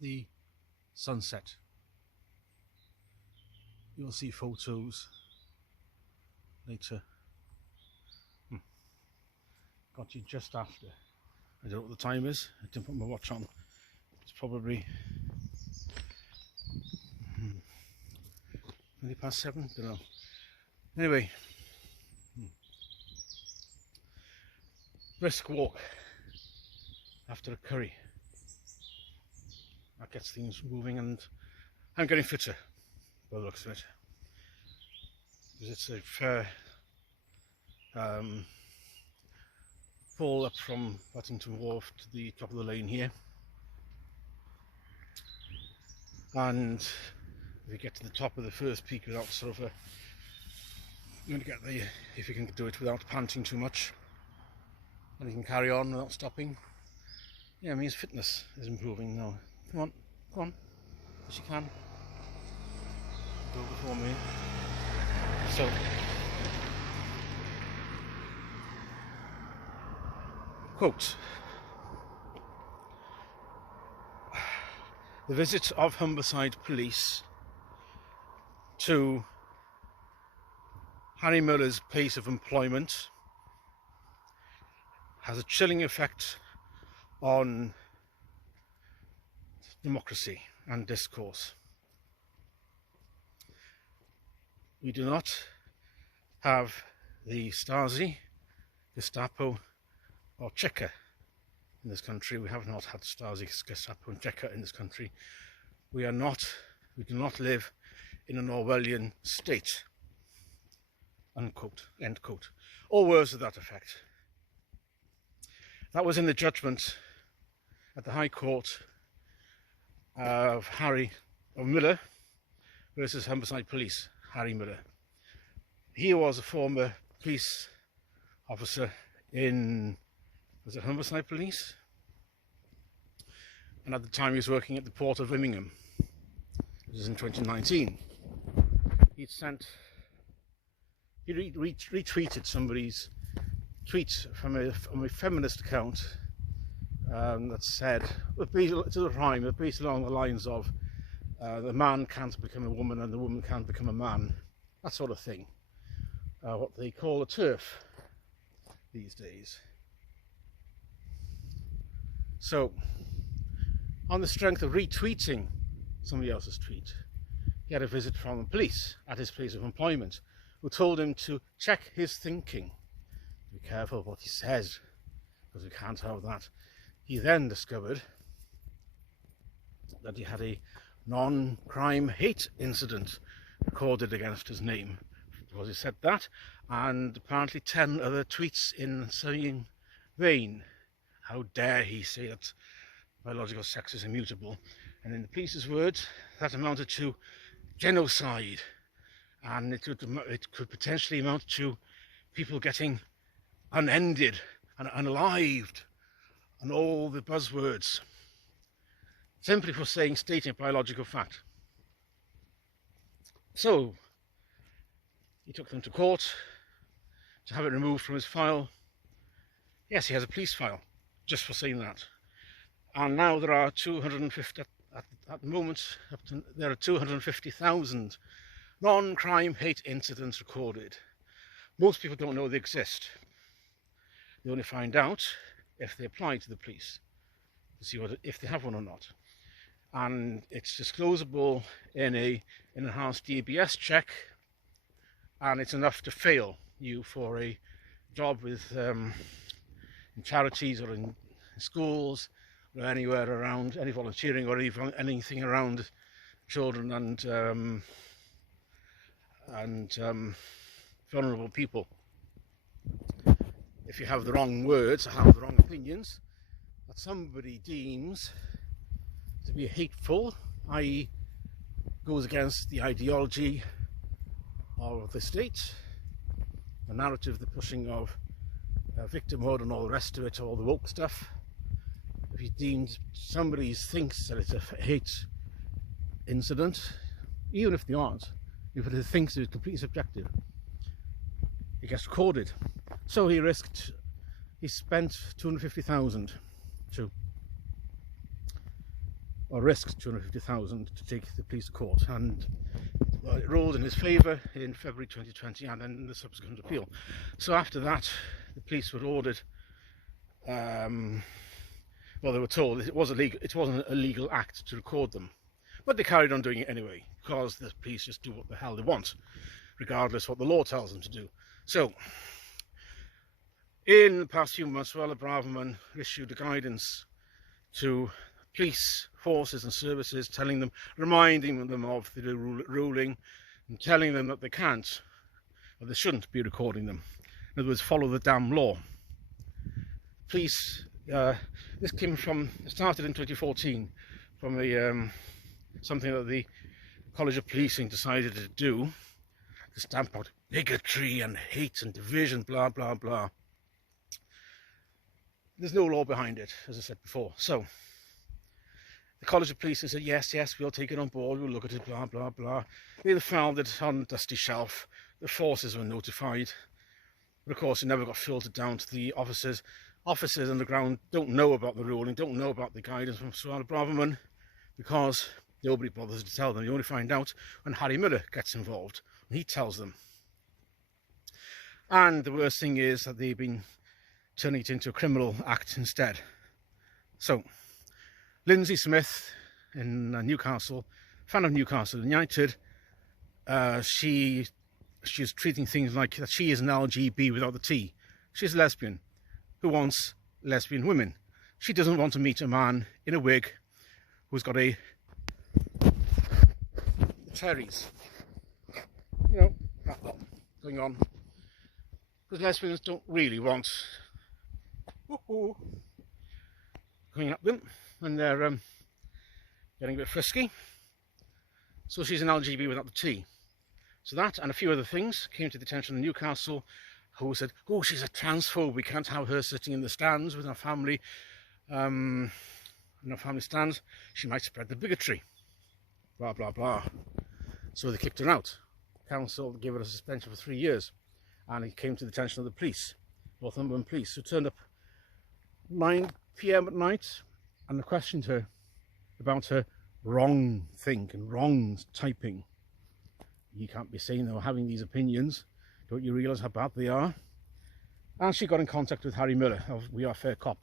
the sunset. You'll see photos later. Got you just after. I don't know what the time is. I didn't put my watch on. It's probably 7:20. Don't know. Anyway, brisk walk after a curry. That gets things moving, and I'm getting fitter by the looks of it. Because it's a fair fall up from Buttington Wharf to the top of the lane here. And if you get to the top of the first peak without sort of you're going to get there if you can do it without panting too much, and you can carry on without stopping. Yeah, it means fitness is improving now. Come on, come on, as you can. Go before me. So, quote: the visit of Humberside Police to Harry Miller's place of employment has a chilling effect on democracy and discourse. We do not have the Stasi, Gestapo or Cheka in this country. We have not had Stasi, Gestapo and Cheka in this country. We do not live in an Orwellian state, unquote, end quote, or words to that effect. That was in the judgment at the High Court of Miller versus Humberside Police. Harry Miller. He was a former police officer in, was it Humberside Police? And at the time he was working at the port of Birmingham. This is in 2019. He retweeted somebody's tweet from a feminist account that said, it's a rhyme, but based along the lines of the man can't become a woman and the woman can't become a man, that sort of thing. What they call a turf these days. So, on the strength of retweeting somebody else's tweet, he had a visit from the police at his place of employment, who told him to check his thinking. Be careful what he says, because we can't have that. He then discovered that he had a non-crime hate incident recorded against his name, because he said that, and apparently 10 other tweets in the same vein. How dare he say that biological sex is immutable? And in the police's words, that amounted to genocide, and it could potentially amount to people getting unended and unalived and all the buzzwords, simply for stating a biological fact. So he took them to court to have it removed from his file. Yes, he has a police file just for saying that. And now there are 250, at the moment, there are 250,000 non-crime hate incidents recorded. Most people don't know they exist. They only find out if they apply to the police to see if they have one or not. And it's disclosable in an enhanced DBS check, and it's enough to fail you for a job with in charities or in schools or anywhere around, any volunteering or even anything around children and vulnerable people. If you have the wrong words or have the wrong opinions that somebody deems to be hateful, i.e. goes against the ideology of the state, the narrative, the pushing of victimhood and all the rest of it, all the woke stuff, if he deems somebody thinks that it's a hate incident, even if they aren't, if it thinks it's completely subjective, it gets recorded. So he spent 250,000 to or risked 250,000 to take the police to court, and it ruled in his favour in February 2020, and then the subsequent appeal. So after that, the police were ordered, well, they were told it wasn't a legal act to record them, but they carried on doing it anyway, because the police just do what the hell they want, regardless what the law tells them to do. So in the past few months, Suella Braverman issued a guidance to police forces and services, reminding them of the ruling, and telling them that they can't, or they shouldn't be recording them. In other words, follow the damn law. Police, this started in 2014 from something that the College of Policing decided to do, to stamp out bigotry and hate and division, blah blah blah. There's no law behind it, as I said before. So the College of Policing said, yes, we'll take it on board, we'll look at it, blah blah blah. They filed it on a dusty shelf. The forces were notified, but of course it never got filtered down to the officers. Officers on the ground don't know about the ruling, don't know about the guidance from Suella Braverman, because nobody bothers to tell them. You only find out when Harry Miller gets involved, and he tells them. And the worst thing is that they've been turning it into a criminal act instead. So Lindsay Smith in Newcastle, fan of Newcastle United, she's treating things like that she is an LGB without the T. She's a lesbian who wants lesbian women. She doesn't want to meet a man in a wig who's got a Terry's, you know, that lot going on. Because lesbians don't really want coming up them when they're getting a bit frisky. So she's an LGB without the T. So that and a few other things came to the attention of Newcastle, who said, oh, she's a transphobe, we can't have her sitting in the stands with our family, in our family stands, she might spread the bigotry, blah blah blah. So they kicked her out. Council gave her a suspension for 3 years, and it came to the attention of the police, Northumberland police, who turned up 9 PM at night and questioned her about her wrong think and wrong typing. You can't be saying they were having these opinions. Don't you realise how bad they are? And she got in contact with Harry Miller of We Are Fair Cop.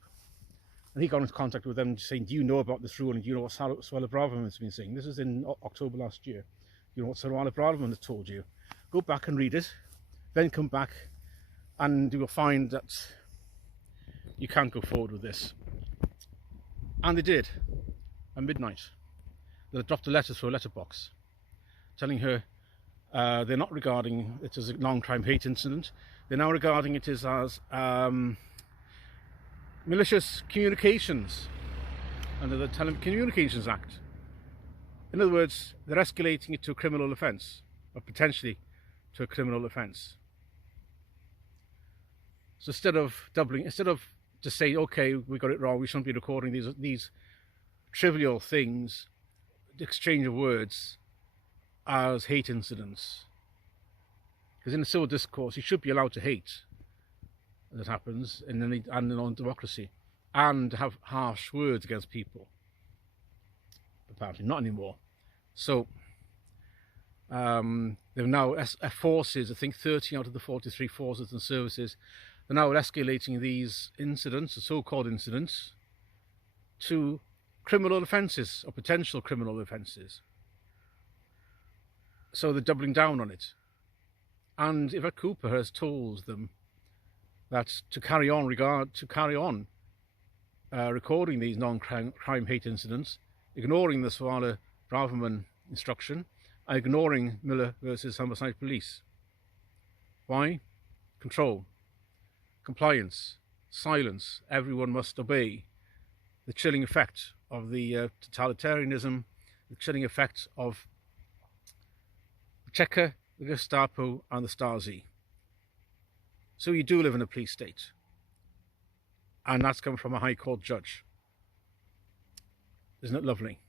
And he got in contact with them saying, do you know about this ruling? Do you know what Suella Braverman has been saying? This is in October last year. You know what Suella Braverman has told you? Go back and read it. Then come back and you will find that you can't go forward with this. And they did. At midnight. They dropped a letter through a letterbox telling her they're not regarding it as a non-crime hate incident. They're now regarding it as malicious communications under the Telecommunications Act. In other words, they're escalating it to a criminal offence, or potentially to a criminal offence. So instead of just saying, okay, we got it wrong, we shouldn't be recording these trivial things, the exchange of words, as hate incidents. Because in a civil discourse, you should be allowed to hate. That happens in democracy, and have harsh words against people. Apparently not anymore. So they've now forces, I think 30 out of the 43 forces and services, they're now escalating these incidents, the so-called incidents, to criminal offences or potential criminal offences. So they're doubling down on it. And Yvette Cooper has told them that to carry on recording these non-crime hate incidents, ignoring the Suella Braverman instruction, and ignoring Miller versus Homicide Police. Why? Control, compliance, silence, everyone must obey. The chilling effect of the totalitarianism, the chilling effect of the Cheka, the Gestapo and the Stasi. So you do live in a police state. And that's come from a High Court judge. Isn't it lovely?